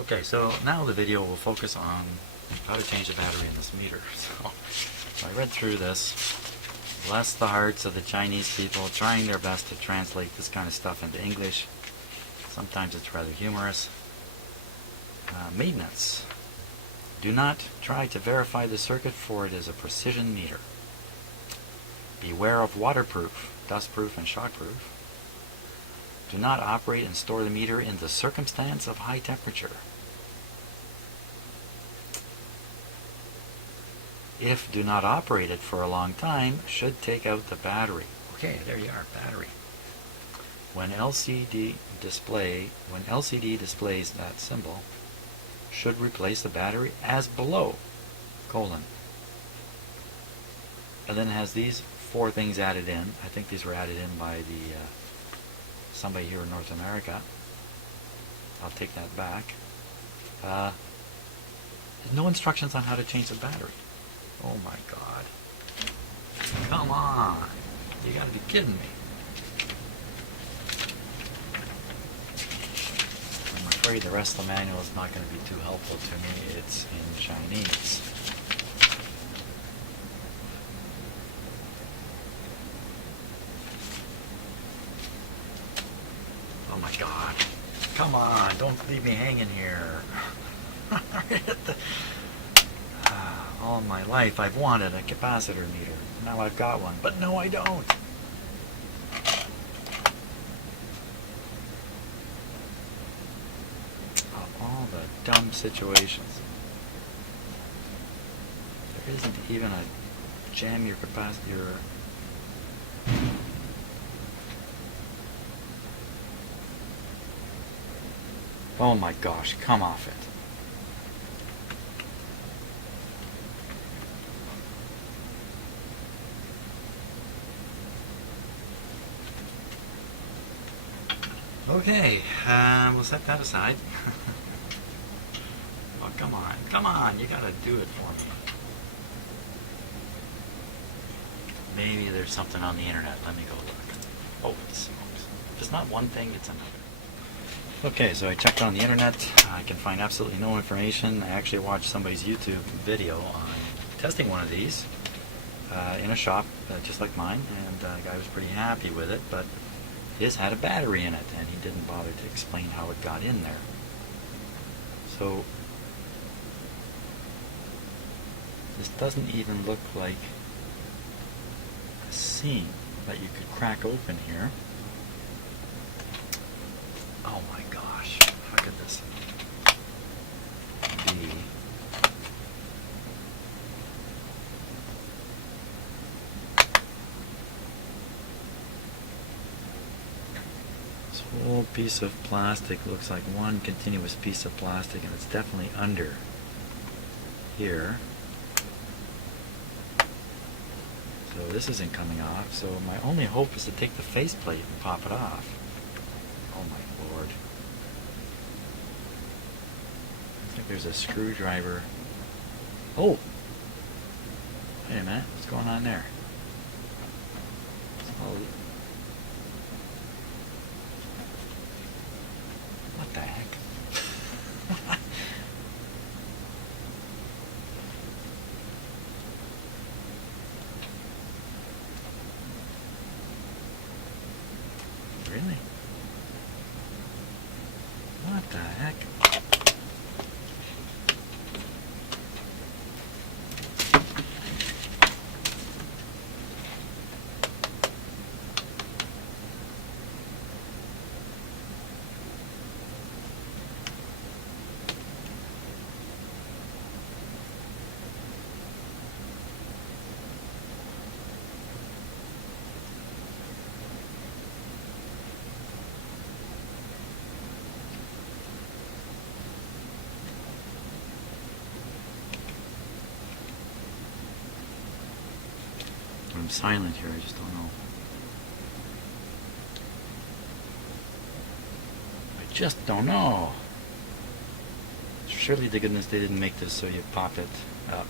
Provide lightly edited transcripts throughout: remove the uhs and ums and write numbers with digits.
Okay, so now the video will focus on how to change the battery in this meter. So I read through this. Bless the hearts of the Chinese people trying their best to translate this kind of stuff into English. Sometimes it's rather humorous. Maintenance. Do not try to verify the circuit, for it is a precision meter. Beware of waterproof, dustproof, and shockproof. Do not operate and store the meter in the circumstance of high temperature. If do not operate it for a long time, should take out the battery. Okay, there you are, battery. When LCD displays that symbol, should replace the battery as below, colon. And then it has these 4 things added in. I think these were added in by somebody here in North America. I'll take that back. There's no instructions on how to change the battery. Oh my God. Come on. You gotta be kidding me. I'm afraid the rest of the manual is not going to be too helpful to me. It's in Chinese. Oh my God. Come on, don't leave me hanging here. All my life I've wanted a capacitor meter. Now I've got one, but no I don't. Of all the dumb situations. There isn't even a jam your capacitor. Oh my gosh, come off it. Okay, we'll set that aside. Oh, come on, you gotta do it for me. Maybe there's something on the internet, let me go look. Oh, smokes. If it's not one thing, it's another. Okay, so I checked on the internet. I can find absolutely no information. I actually watched somebody's YouTube video on testing one of these in a shop just like mine, and the guy was pretty happy with it, but his had a battery in it, and he didn't bother to explain how it got in there. So this doesn't even look like a seam that you could crack open here. Oh my gosh, how could this be? This whole piece of plastic looks like one continuous piece of plastic, and it's definitely under here. So this isn't coming off, so my only hope is to take the faceplate and pop it off. Oh my Lord. I think there's a screwdriver. Oh! Wait a minute, what's going on there? What the heck? Really? What the heck? I'm silent here, I just don't know. I just don't know. Surely to goodness they didn't make this so you pop it up.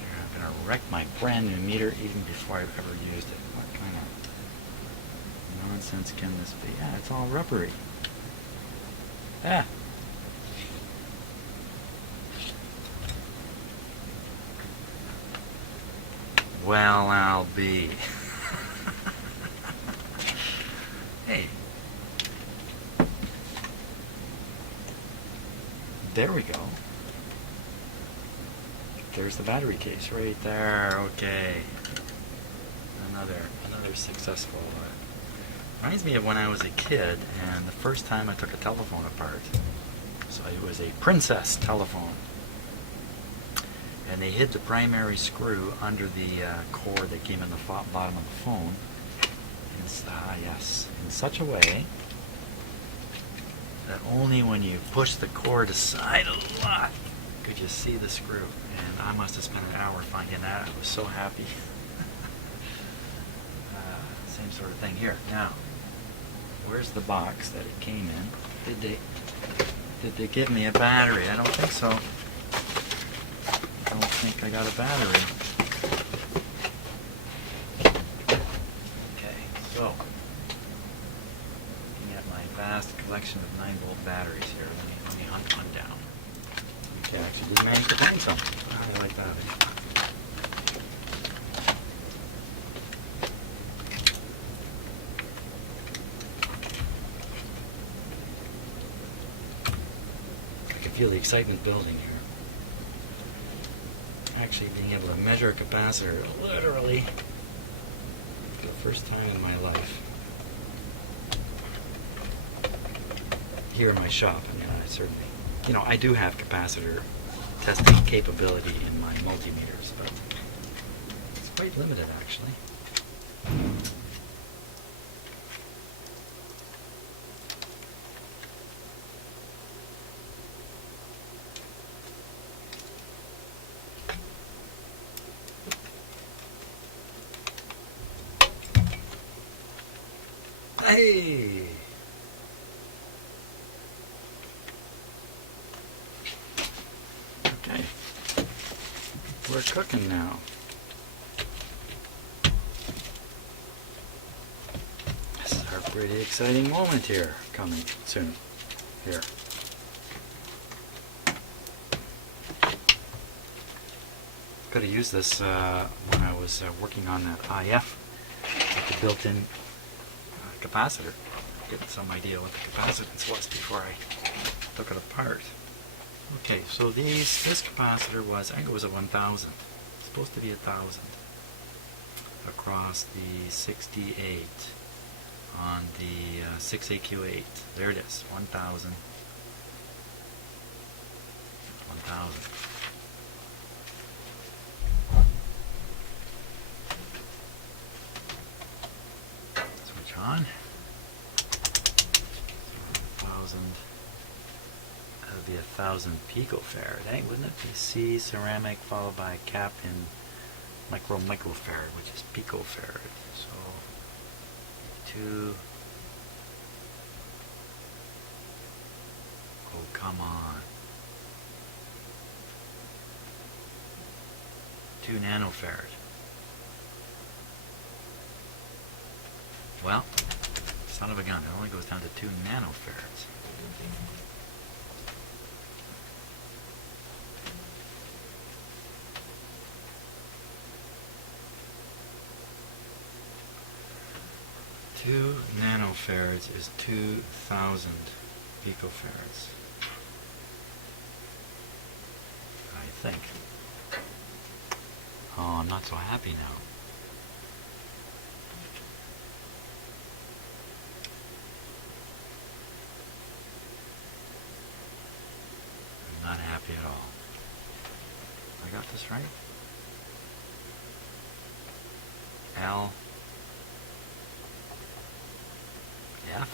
I'm gonna wreck my brand new meter even before I've ever used it. What kind of nonsense can this be? Yeah, it's all rubbery. Ah. Well, I'll be. Hey. There we go. There's the battery case right there. Okay. Another successful. Reminds me of when I was a kid and the first time I took a telephone apart. So it was a Princess telephone. And they hid the primary screw under the cord that came in the bottom of the phone. Yes, in such a way that only when you push the cord aside a lot could you see the screw. And I must have spent an hour finding that. I was so happy. Same sort of thing here. Now, where's the box that it came in? Did they give me a battery? I don't think so. I don't think I got a battery. Okay, so looking at my vast collection of 9-volt batteries here. Let me hunt one down. Okay, I actually did manage to find some. I like that. I can feel the excitement building here. Actually being able to measure a capacitor literally for the first time in my life. Here in my shop, I mean, I certainly, I do have capacitor testing capability in my multimeters, but it's quite limited actually. Hey! Okay. We're cooking now. This is our pretty exciting moment here, coming soon. Here. Could have used this when I was working on that IF with the built-in capacitor. Get some idea what the capacitance was before I took it apart. Okay, so this capacitor was, I think it was a 1000. It's supposed to be 1000 across the 68 on the 6AQ8. There it is, 1000. 1000. Switch on. 1000. That would be 1000 picofarad. Hey, wouldn't it be C ceramic followed by a cap in microfarad, which is picofarad. So 2. Oh, come on. 2 nanofarad. Well, son of a gun, it only goes down to 2 nanofarads. Two nanofarads is 2000 picofarads, I think. Oh, I'm not so happy now. I'm not happy at all. I got this right? L F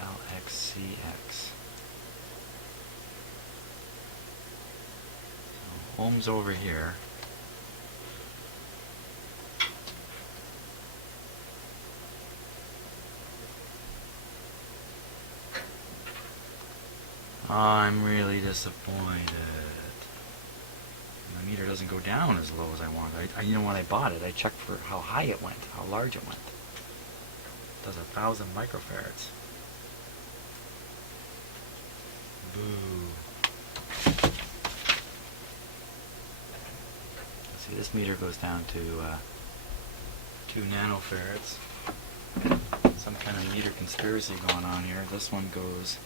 LXCX. So ohms over here. I'm really disappointed. the meter doesn't go down as low as I want. You know, when I bought it, I checked for how high it went, how large it went. It does 1,000 microfarads. Boo. See, this meter goes down to 2 nanofarads. Some kind of meter conspiracy going on here. This one goes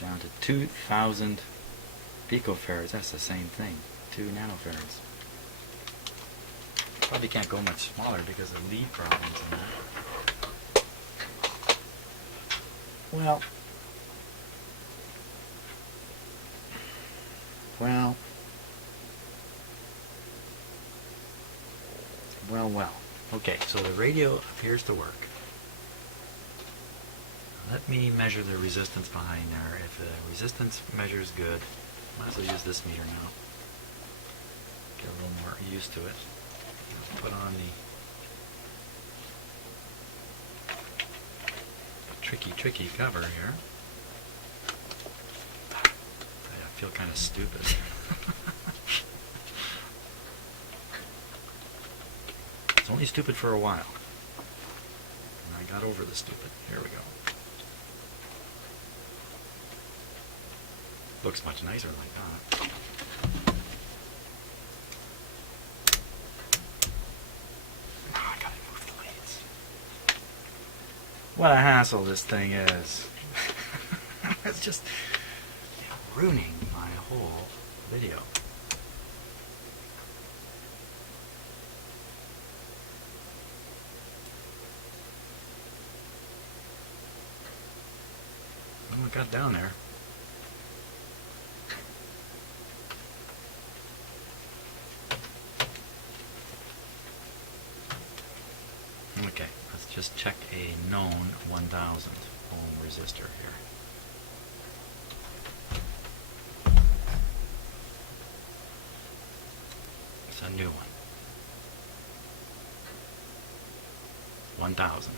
down to 2,000 picofarads. That's the same thing. 2 nanofarads. Probably can't go much smaller because of lead problems in that. Well, okay, so the radio appears to work. Let me measure the resistance behind there. If the resistance measures good, might as well use this meter now. Get a little more used to it. Put on the tricky cover here. I feel kind of stupid. It's only stupid for a while. And I got over the stupid. Here we go. Looks much nicer like that. Oh, I gotta move the leads. What a hassle this thing is. It's just ruining my whole video. What got down there? Okay, let's just check a known 1000 ohm resistor here. It's a new one. 1000.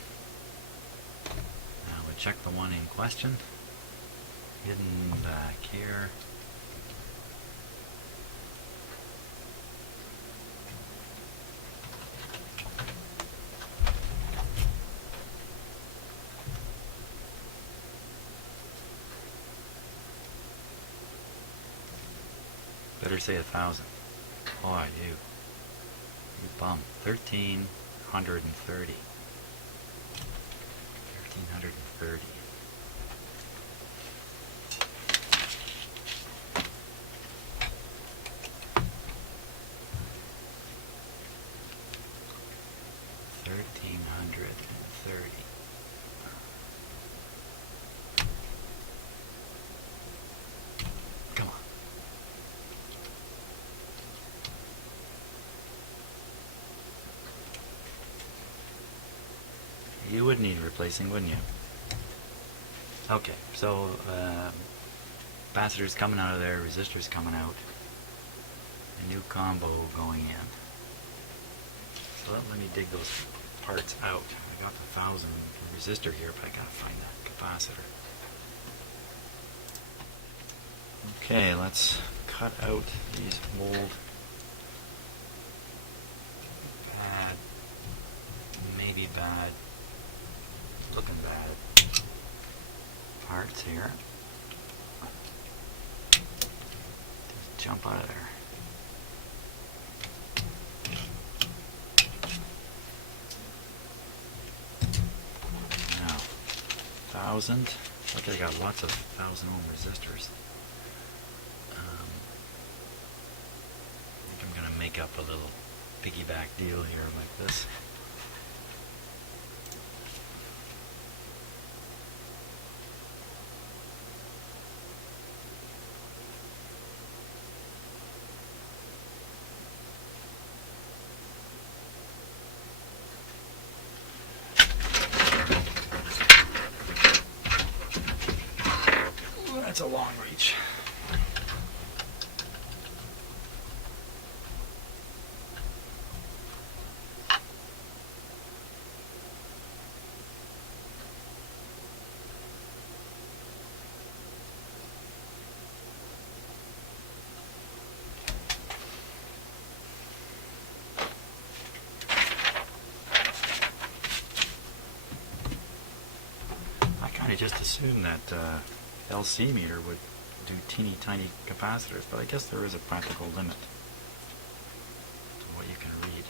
Now we check the one in question. Hidden back here. Better say 1,000. Oh, you bum. 1,330. 1,330. Come on. You would need replacing, wouldn't you? Okay, so capacitors coming out of there, resistors coming out, a new combo going in. So let me dig those parts out. I got the 1,000 resistor here, but I gotta find that capacitor. Okay, let's cut out these old, bad, maybe bad, looking bad parts here. Just jump out of there. Now, 1,000. Look, I got lots of 1,000 ohm resistors. I think I'm gonna make up a little piggyback deal here like this. That's a long reach. just assumed that LC meter would do teeny tiny capacitors, but I guess there is a practical limit to what you can read.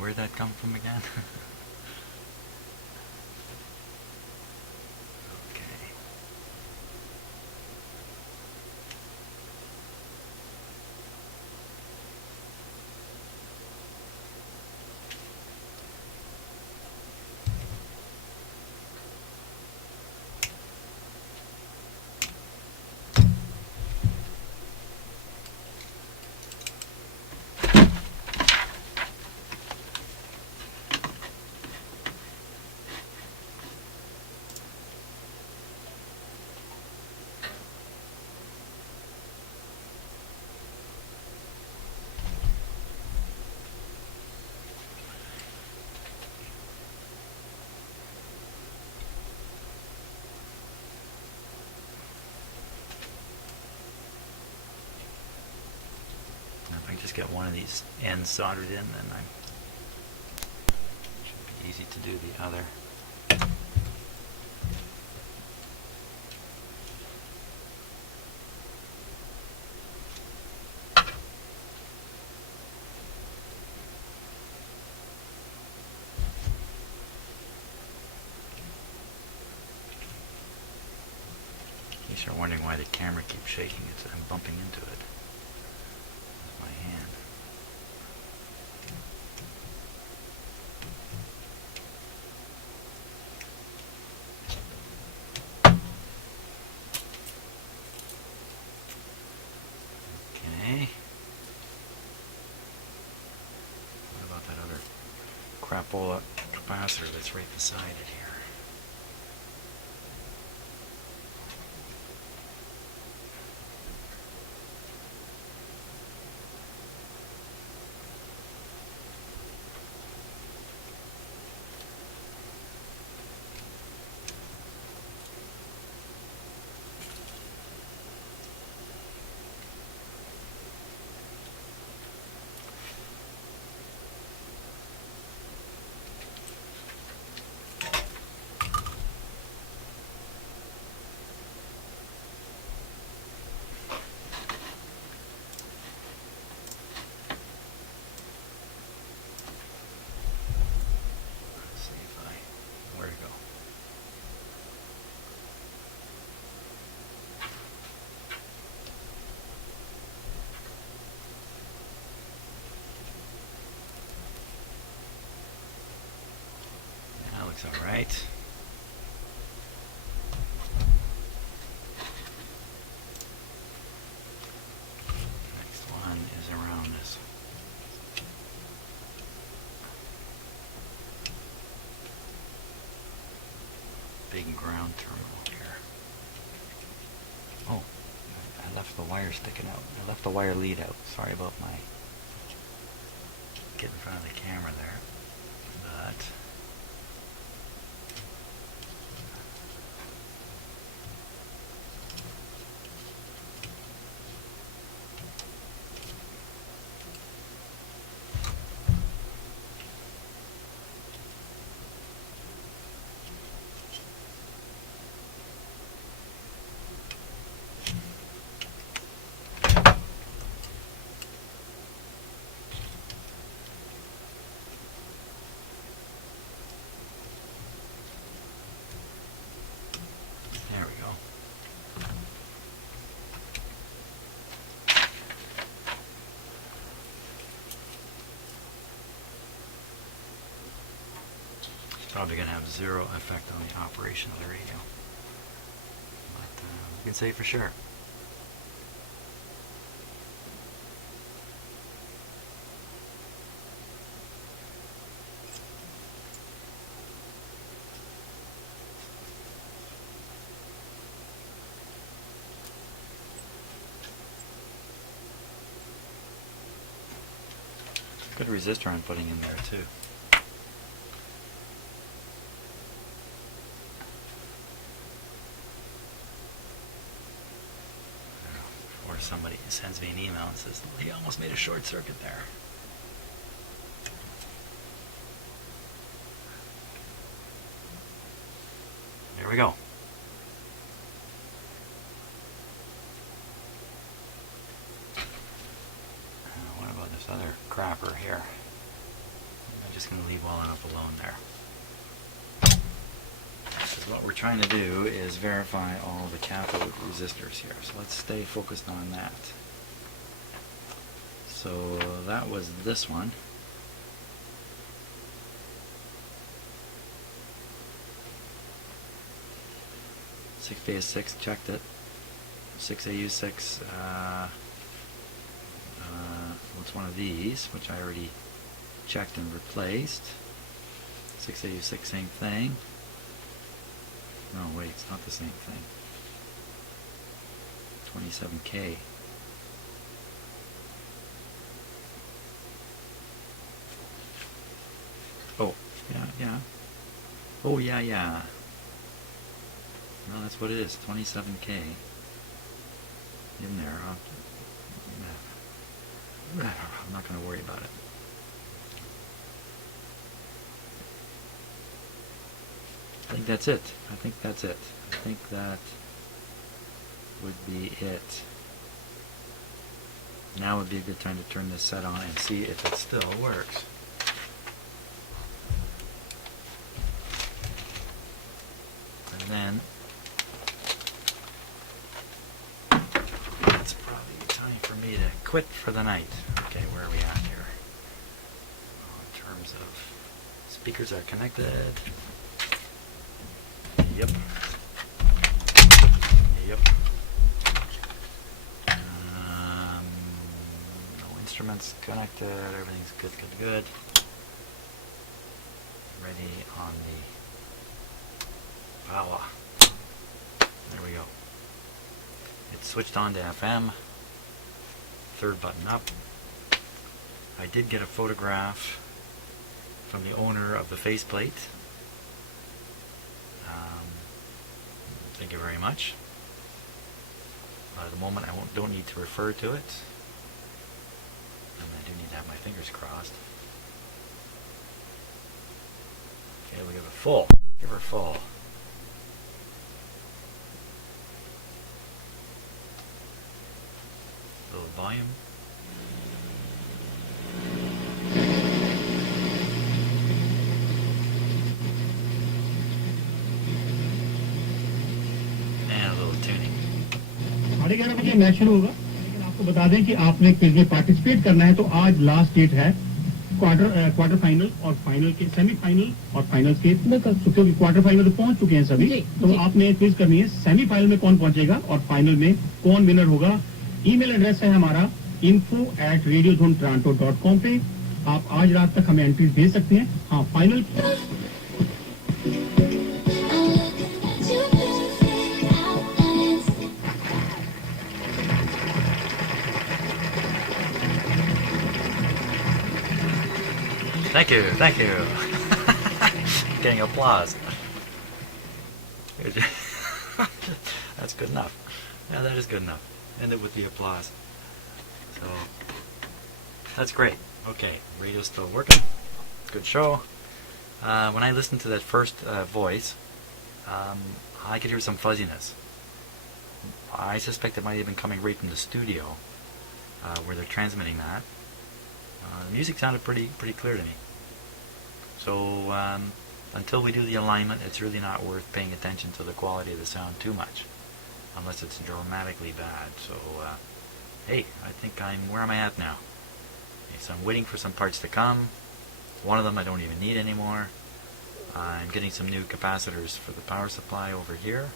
Where'd that come from again? Okay. If I just get one of these ends soldered in, then it should be easy to do the other. In case you're wondering why the camera keeps shaking, I'm bumping into it with my hand. Okay. What about that other crapola capacitor that's right beside it here? All right. Next one is around this big ground terminal here. Oh, I left the wire sticking out. I left the wire lead out. Sorry about my get in front of the camera there. But Probably going to have zero effect on the operation of the radio. But we can say for sure. Good resistor I'm putting in there too. Or somebody sends me an email and says, he almost made a short circuit there. There we go. What about this other crapper here? I'm just going to leave well enough alone there. Because what we're trying to do is verify all the cathode resistors here. So let's stay focused on that. So that was this one. Six phase 6, checked it. 6AU6, what's one of these, which I already checked and replaced. 6AU6, same thing. No, wait, it's not the same thing. 27K. Oh, yeah. Oh, yeah. No, that's what it is, 27K. In there. I'm not going to worry about it. I think that's it. I think that would be it. Now would be a good time to turn this set on and see if it still works. And then it's probably time for me to quit for the night. Okay, where are we at here? In terms of speakers are connected. Yep. No instruments connected. Everything's good. Ready on the power. There we go. It's switched on to FM. Third button up. I did get a photograph from the owner of the faceplate. Thank you very much. At the moment, I don't need to refer to it, and I do need to have my fingers crossed. Okay, we give it full. Give her full. Little volume. साढ़े 11 बजे match शुरू होगा, लेकिन आपको बता दें कि आपने क्विज में पार्टिसिपेट करना है तो आज लास्ट डेट है क्वार्टर फाइनल और फाइनल के सेमीफाइनल और फाइनल के, तो क्योंकि क्वार्टर फाइनल तो पहुंच चुके हैं सभी, तो आपने क्विज करनी है सेमीफाइनल में कौन पहुंचेगा और फाइनल में कौन विनर होगा। ईमेल एड्रेस है हमारा info@radiozonetoronto.com पे। आप आज रात तक हमें एंट्रीज भेज सकते हैं। हाँ, final Thank you. Getting applause. That's good enough. Yeah, that is good enough. End it with the applause. So, that's great. Okay, radio's still working. Good show. When I listened to that first voice, I could hear some fuzziness. I suspect it might have been coming right from the studio, where they're transmitting that. The music sounded pretty clear to me. So until we do the alignment, it's really not worth paying attention to the quality of the sound too much, unless it's dramatically bad. So hey, I think where am I at now? Okay, so I'm waiting for some parts to come. One of them I don't even need anymore. I'm getting some new capacitors for the power supply over here.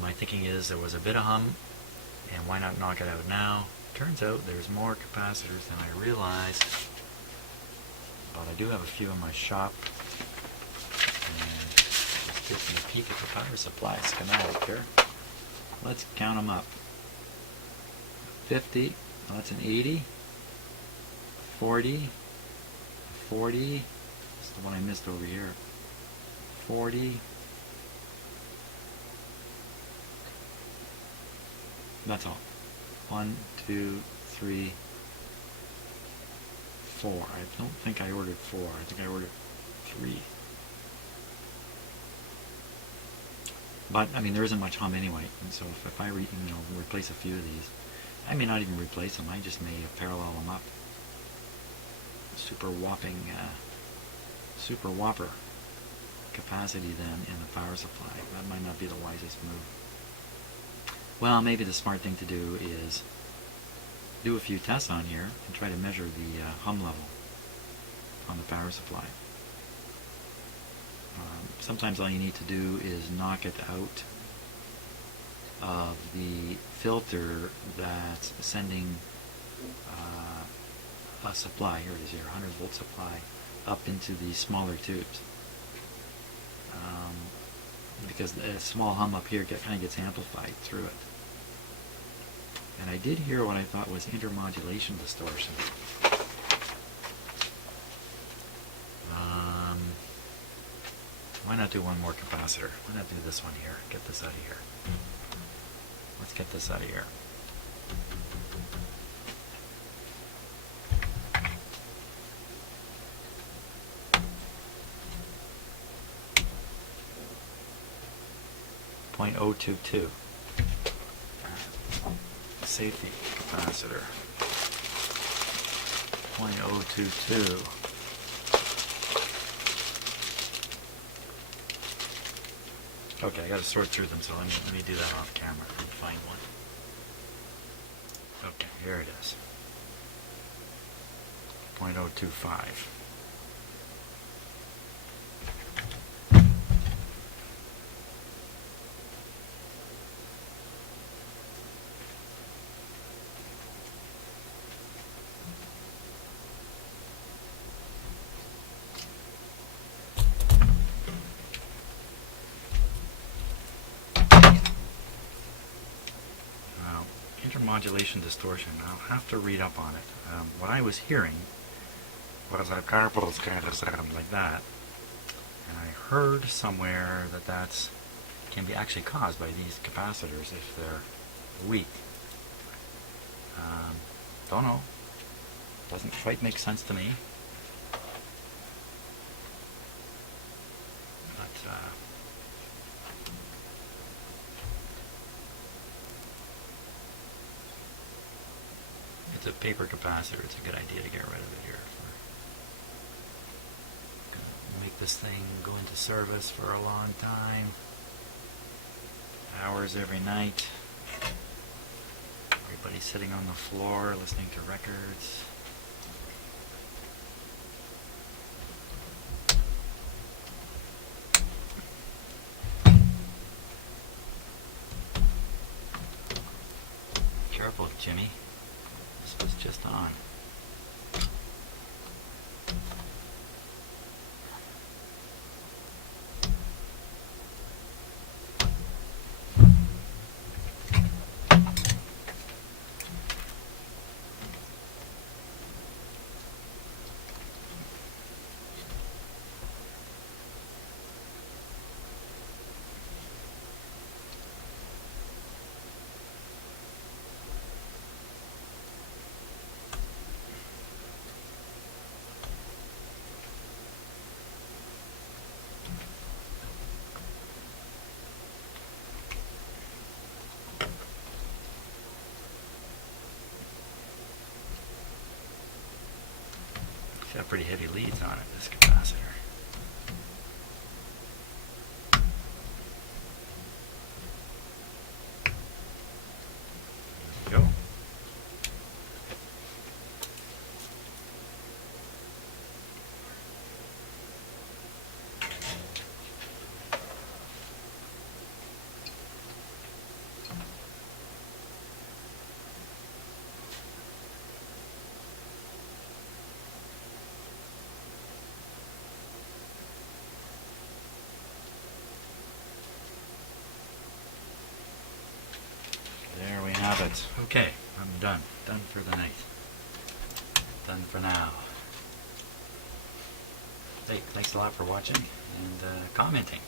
My thinking is there was a bit of hum, and why not knock it out now? Turns out there's more capacitors than I realized, but I do have a few in my shop. And just taking a peek at the power supply schematic here. Let's count them up. 50, oh, that's an 80, 40, 40, that's the one I missed over here, 40, that's all. 1, 2, 3, 4. I don't think I ordered 4. I think I ordered 3. But I mean, there isn't much hum anyway, and so if I replace a few of these, I may not even replace them. I just may parallel them up. Super whopper capacity then in the power supply. That might not be the wisest move. Well, maybe the smart thing to do is do a few tests on here and try to measure the hum level on the power supply. Sometimes all you need to do is knock it out of the filter that's sending a supply, here it is here, 100 volt supply, up into the smaller tubes. Because a small hum up here kind of gets amplified through it. And I did hear what I thought was intermodulation distortion. Why not do one more capacitor? Why not do this one here? Get this out of here. Let's get this out of here. .022. Safety capacitor. .022. Okay, I gotta sort through them, so let me do that off camera and find one. Okay, here it is. .025. Intermodulation distortion. I'll have to read up on it. What I was hearing was a garbled sound like that, and I heard somewhere that that's can be actually caused by these capacitors if they're weak. Don't know. Doesn't quite make sense to me. But it's a paper capacitor. It's a good idea to get rid of it here. Gonna make this thing go into service for a long time. Hours every night. Everybody sitting on the floor listening to records. Careful, Jimmy. This was just on. It's got pretty heavy leads on it, this capacitor. There we go. Okay, I'm done. Done for the night. Done for now. Hey, thanks a lot for watching and commenting.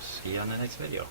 See you on the next video.